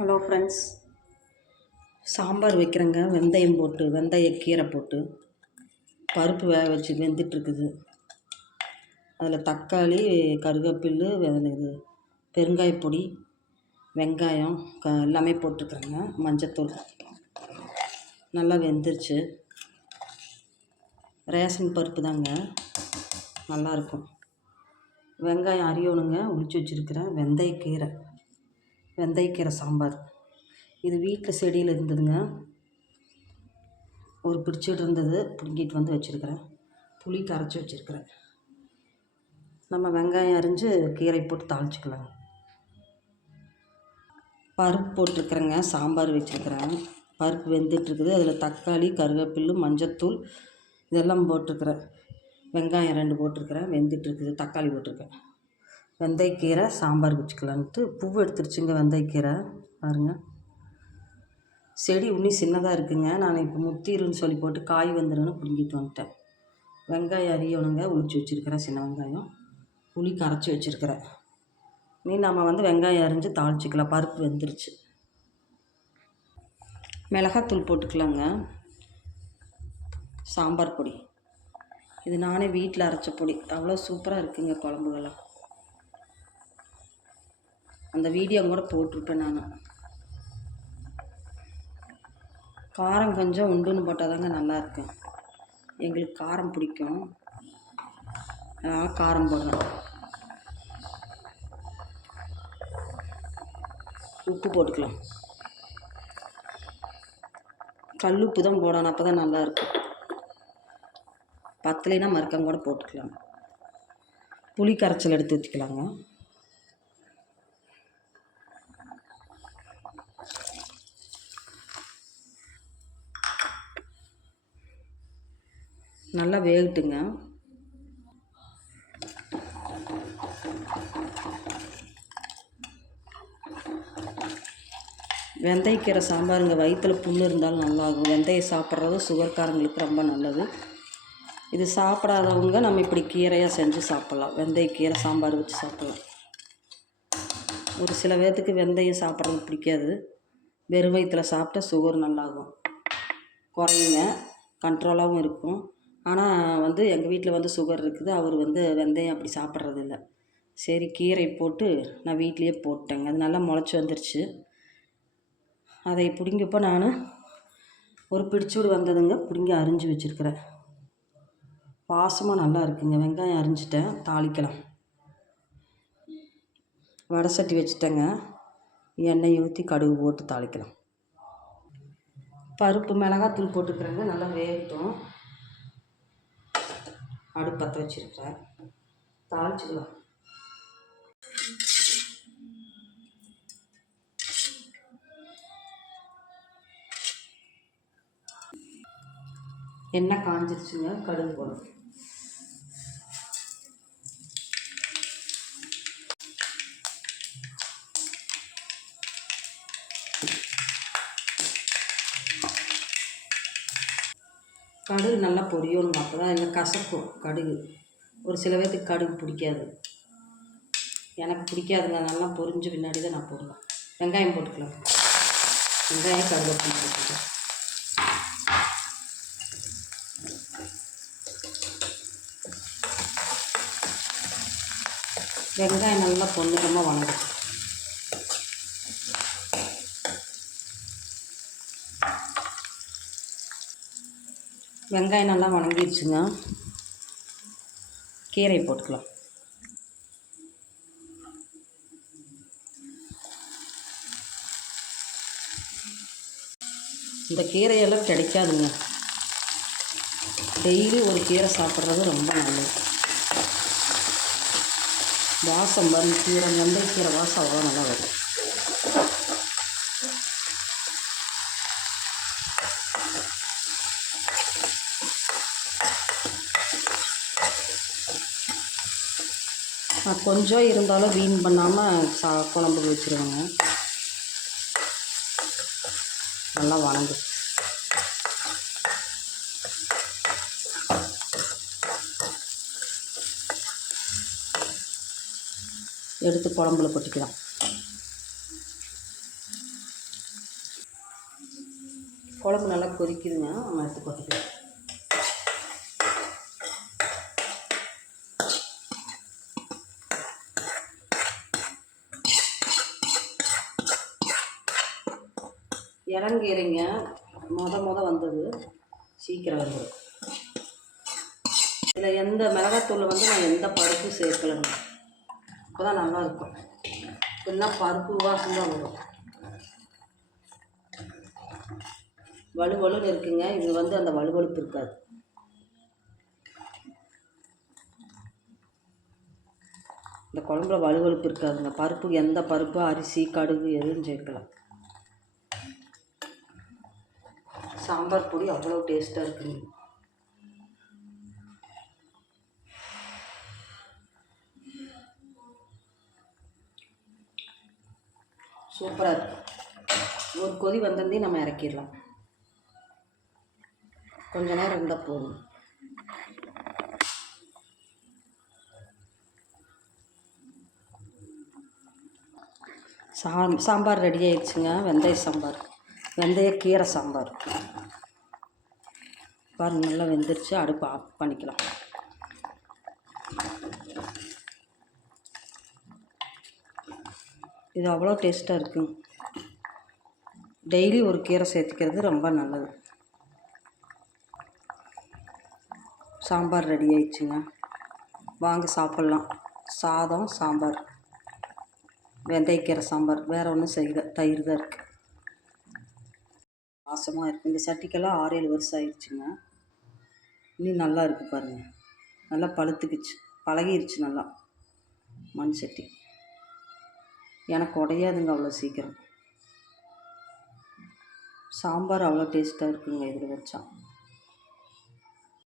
Hello friends, sambar வைக்கிறேங்க. வெந்தயம் போட்டு, வெந்தயக்கீரை போட்டு பருப்பு வேக வச்சு வெந்துட்டுருக்குது. அதில் தக்காளி, கருவேப்பிலை, இது பெருங்காயப்பொடி, வெங்காயம் எல்லாமே போட்டிருக்குறேங்க. மஞ்சத்தூள் நல்லா வெந்துருச்சு. ரேஷன் பருப்பு தாங்க, நல்லாயிருக்கும். வெங்காயம் அரியணுங்க, உளிச்சு வச்சுருக்கிறேன். வெந்தயக்கீரை சாம்பார். இது வீட்டில் செடியில் இருந்ததுங்க, ஒரு பிடிச்சிட்டு இருந்தது, பிடுங்கிட்டு வந்து வச்சுருக்கிறேன். புளி கரைச்சி வச்சுருக்கிறேன். நம்ம வெங்காயம் அரிஞ்சு கீரை போட்டு தாளிச்சிக்கலாம். பருப்பு போட்டிருக்கிறேங்க, சாம்பார் வச்சுருக்கிறேன். பருப்பு வெந்துட்டுருக்குது. அதில் தக்காளி, கருவேப்பிலை, மஞ்சத்தூள் இதெல்லாம் போட்டிருக்கிறேன். வெங்காயம் 2 போட்டிருக்கிறேன், வெந்துட்டுருக்குது. தக்காளி போட்டிருக்கேன். வெந்தயக்கீரை சாம்பார் வச்சுக்கலான்ட்டு பூ எடுத்துருச்சுங்க. வெந்தயக்கீரை பாருங்கள், செடி இன்னும் சின்னதாக இருக்குங்க. நான் இப்போ முத்திருன்னு சொல்லி போட்டு காய் வந்துடுன்னு பிடுங்கிட்டு வந்துட்டேன். வெங்காயம் அரியணுங்க, உளிச்சு வச்சுருக்கிறேன். சின்ன வெங்காயம் புளி கரைச்சி வச்சுருக்கிறேன். நம்ம வெங்காயம் அரிஞ்சு தாளிச்சிக்கலாம். பருப்பு வெந்துருச்சு. மிளகாத்தூள் போட்டுக்கலாங்க. சாம்பார் பொடி இது நானே வீட்டில் அரைச்ச பொடி. அவ்வளோ சூப்பராக இருக்குங்க குழம்புகள்லாம். அந்த வீடியோ கூட போட்டிருப்பேன் நான். காரம் கொஞ்சம் உண்டுன்னு போட்டால் தாங்க நல்லாயிருக்கும். எங்களுக்கு காரம் பிடிக்கும், அதனால் காரம் போடுறேன். உப்பு போட்டுக்கலாம். கல் உப்பு தான் போடணும், அப்போ தான் நல்லாயிருக்கும். பத்தலைனா மறுக்கம் கூட போட்டுக்கலாம். புளி கரைச்சல் எடுத்து ஊற்றிக்கலாங்க. நல்லா வேகட்டுங்க. வெந்தயக்கீரை சாம்பாருங்க, வயிற்றில் புண்ணு இருந்தாலும் நல்லாகும். வெந்தயம் சாப்பிட்றது சுகர்காரங்களுக்கு ரொம்ப நல்லது. இது சாப்பிடாதவங்க நம்ம இப்படி கீரையாக செஞ்சு சாப்பிட்லாம். வெந்தயக்கீரை சாம்பார் வச்சு சாப்பிட்லாம். ஒரு சில பேர்த்துக்கு வெந்தயம் சாப்பிட்றது பிடிக்காது. வெறும் வயிற்றில் சாப்பிட்டா சுகர் நல்லாகும், குறையுங்க, கண்ட்ரோலாகவும் இருக்கும். ஆனால் எங்கள் வீட்டில் சுகர் இருக்குது. அவர் வெந்தயம் அப்படி சாப்பிட்றதில்ல. சரி, கீரை போட்டு நான் வீட்லேயே போட்டேங்க. அது நல்லா முளைச்சி வந்துருச்சு. அதை பிடுங்கிப்போ நான் ஒரு பிடிச்சூடு வந்ததுங்க, பிடுங்கி அரிஞ்சு வச்சுருக்கிறேன். வாசமாக நல்லா இருக்குங்க. வெங்காயம் அரிஞ்சிட்டேன், தாளிக்கலாம். வடை சட்டி வச்சுட்டேங்க, எண்ணெய் ஊற்றி கடுகு போட்டு தாளிக்கலாம். பருப்பு மிளகாத்தூள் போட்டுக்கிறேங்க, நல்லா வேகட்டும். அடுப்பு பற்ற வச்சுருக்கிறேன், தாளிச்சிக்கலாம். எண்ணெய் காஞ்சிருச்சுங்க, கடுகு போடும். கடுகு நல்லா பொரியணும், அப்போ தான் இல்லை கசக்கும் கடுகு. ஒரு சில பேர்த்துக்கு கடுகு பிடிக்காது, எனக்கு பிடிக்காதுங்க. நல்லா பொரிஞ்ச பின்னாடி தான் நான் போடுவேன். வெங்காயம் போட்டுக்கலாம். வெங்காயம் கருவேப்பிலை போட்டுக்கலாம். வெங்காயம் நல்லா பொன்னிறமாக வணங்கும். வெங்காயம் நல்லா வணங்கிடுச்சுங்க, கீரை போட்டுக்கலாம். இந்த கீரையெல்லாம் கிடைக்காதுங்க. டெய்லி ஒரு கீரை சாப்பிட்றது ரொம்ப நல்லது. வாசம் வரும், கீரை வெந்தயக்கீரை வாசம் அவ்வளோ நல்லா வரும். நான் கொஞ்சம் இருந்தாலும் வீண் பண்ணாமல் குழம்புக்கு வச்சுருவேங்க. நல்லா வணங்கு. எடுத்து குழம்புல கொட்டிக்கலாம். குழம்பு நல்லா கொதிக்குதுங்க, நம்ம எடுத்து கொட்டிக்கலாம். இறங்கிறிங்க மொத வந்தது சீக்கிரம் வந்துடும். இதில் எந்த மிளகாத்தூளில் வந்து நான் எந்த பருப்பும் சேர்க்கலைங்க. அப்போ தான் நல்லாயிருக்கும். எல்லாம் பருப்பு வாசம் தான் வரும். வலுவலுன்னு இருக்குங்க. இது வந்து அந்த வலுவலுப்பு இருக்காது. இந்த குழம்புல வலுவலுப்பு இருக்காதுங்க. பருப்பு எந்த பருப்பு, அரிசி, கடுகு எதுவும் சேர்க்கலாம். சாம்பார் பொடி அவ்வளோ டேஸ்ட்டாக இருக்குங்க. சூப்பராக இருக்கும். ஒரு கொதி வந்ததே நம்ம இறக்கிடலாம். கொஞ்ச நேரம் இருந்தால் போதும். சாம்பார் ரெடி ஆயிடுச்சுங்க. வெந்தய சாம்பார், வெந்தயக்கீரை சாம்பார் பாருங்க, நல்லா வெந்துருச்சு. அடுப்பு ஆஃப் பண்ணிக்கலாம். இது அவ்வளோ டேஸ்ட்டாக இருக்குங்க. டெய்லி ஒரு கீரை சேர்த்துக்கிறது ரொம்ப நல்லது. சாம்பார் ரெடி ஆயிடுச்சுங்க, வாங்க சாப்பிட்லாம். சாதம், சாம்பார், வெந்தயக்கீரை சாம்பார், வேறு ஒன்றும் செய்யல. தயிர் தான் இருக்குது. வாசமாக இருக்குது. இந்த சட்டிக்கெல்லாம் 6-7 வருஷம் ஆயிடுச்சுங்க. இன்னும் நல்லா இருக்குது பாருங்கள். நல்லா பழுத்துக்குச்சு, பழகிருச்சு நல்லா. மண் சட்டி எனக்கு உடையாதுங்க அவ்வளோ சீக்கிரம். சாம்பார் அவ்வளோ டேஸ்ட்டாக இருக்குங்க இதில் வச்சா.